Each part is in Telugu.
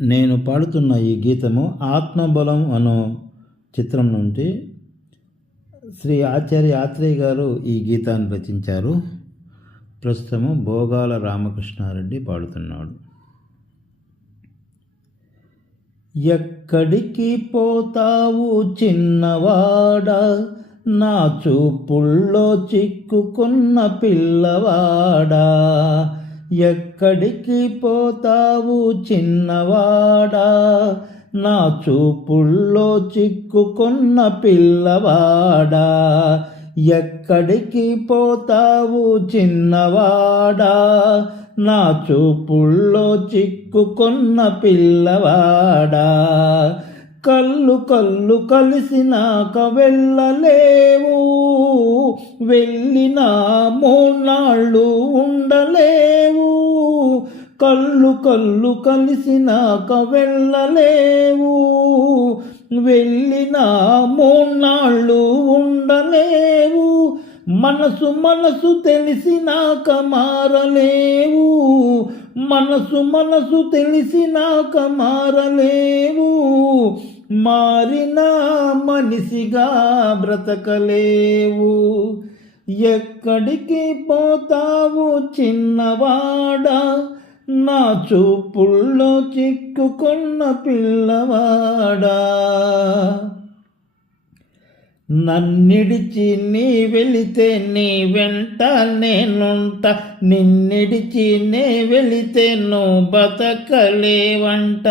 నేను పాడుతున్న ఈ గీతము ఆత్మబలం అను చిత్రం నుండి శ్రీ ఆచార్య ఆత్రేయ గారు ఈ గీతాన్ని రచించారు. ప్రస్తుతము భోగాల రామకృష్ణారెడ్డి పాడుతున్నాడు. ఎక్కడికి పోతావు చిన్నవాడా? నా చూపుల్లో చిక్కుకున్న పిల్లవాడా? ఎక్కడికి పోతావు చిన్నవాడా? నా చూపుల్లో చిక్కుకున్న పిల్లవాడా? ఎక్కడికి పోతావు చిన్నవాడా? నా చూపుల్లో చిక్కుకున్న పిల్లవాడా? కళ్ళు కళ్ళు కలిసినాక వెళ్ళలేవు. వెళ్ళినా మూన్నాళ్ళు ఉండ కళ్ళు కళ్ళు కలిసినాక వెళ్ళలేవు. వెళ్ళినా మూన్నాళ్ళు ఉండలేవు. మనసు మనసు తెలిసినాక మారలేవు. మనసు మనసు తెలిసినాక మారలేవు. మారిన మనిషిగా బ్రతకలేవు. ఎక్కడికి పోతావు చిన్నవాడా? నా చూపుల్లో చిక్కుకున్న పిల్లవాడా నన్నిడిచి నీ వెళితే నీ వెంట నేనుంట నిన్నిడిచి నే వెళితే నువ్వు బతకలేవంట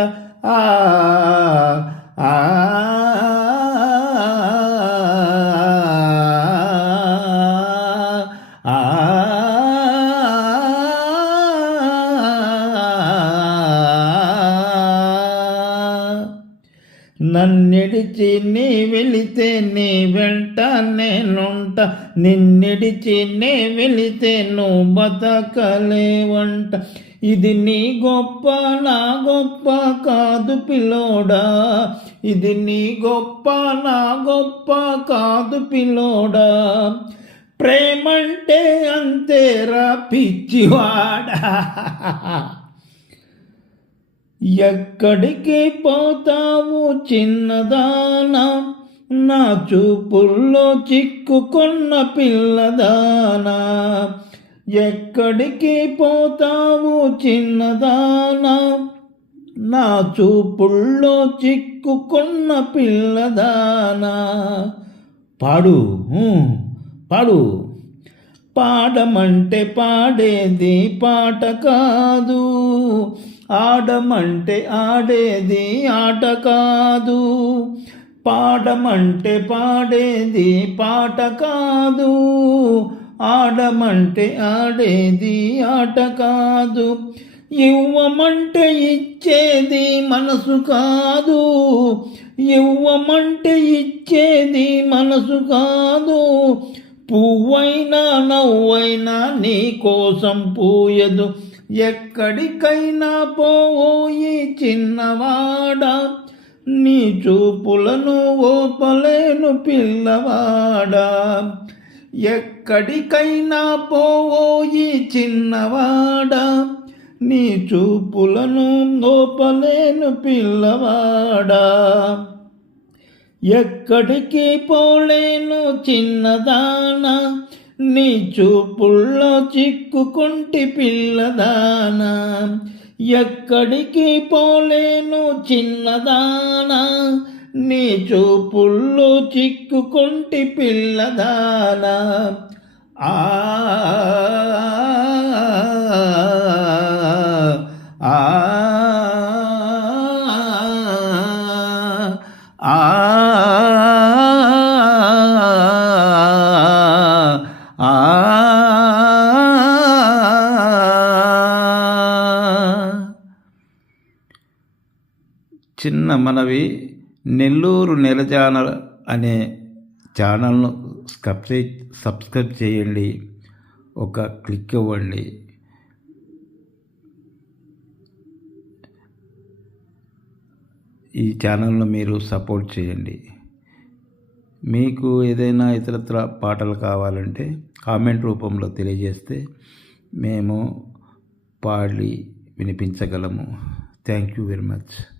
ఆ నన్నిడిచి నీ వెళితే నీ వెంట నేనుంట. నిన్నిడిచి నే వెళితే నువ్వు బతకలేవంట. ఇది నీ గొప్ప నా గొప్ప కాదు పిలోడా ఇది నీ గొప్ప నా గొప్ప కాదు పిలోడా ప్రేమంటే అంతేరా పిచ్చివాడా. ఎక్కడికి పోతావు చిన్నదానా? నా చూపుల్లో చిక్కుకున్న పిల్లదానా. ఎక్కడికి పోతావు చిన్నదానా? నా చూపుల్లో చిక్కుకున్న పిల్లదానా. పాడు పాడు. పాడమంటే పాడేది పాట కాదు. ఆడమంటే ఆడేది ఆట కాదు. పాడమంటే పాడేది పాట కాదు. ఆడమంటే ఆడేది ఆట కాదు. ఇవ్వమంటే ఇచ్చేది మనసు కాదు. ఇవ్వమంటే ఇచ్చేది మనసు కాదు. పువ్వైనా నవ్వైనా నీ కోసం పూయదు. ఎక్కడికైనా పోయి చిన్నవాడా? నీ చూపులను ఓపలేను పిల్లవాడా? ఎక్కడికైనా పోయి చిన్నవాడా? నీ చూపులను ఓపలేను పిల్లవాడా? ఎక్కడికి పోలేను చిన్నదానా? నీ చూపుల్లో చిక్కుకుంటి పిల్లదానా ఎక్కడికి పోలేను చిన్నదానా నీ చూపుల్లో చిక్కుకుంటి పిల్లదానా. ఆ ఆ ఆ చిన్న మనవి నెల్లూరు నెలజాన అనే ఛానల్ను సబ్స్క్రైబ్ సబ్స్క్రైబ్ చేయండి. ఒక క్లిక్ ఇవ్వండి. ఈ ఛానల్ను మీరు సపోర్ట్ చేయండి. మీకు ఏదైనా ఇతరత్ర పాటలు కావాలంటే కామెంట్ రూపంలో తెలియజేస్తే మేము పాడి వినిపించగలము. Thank you very much.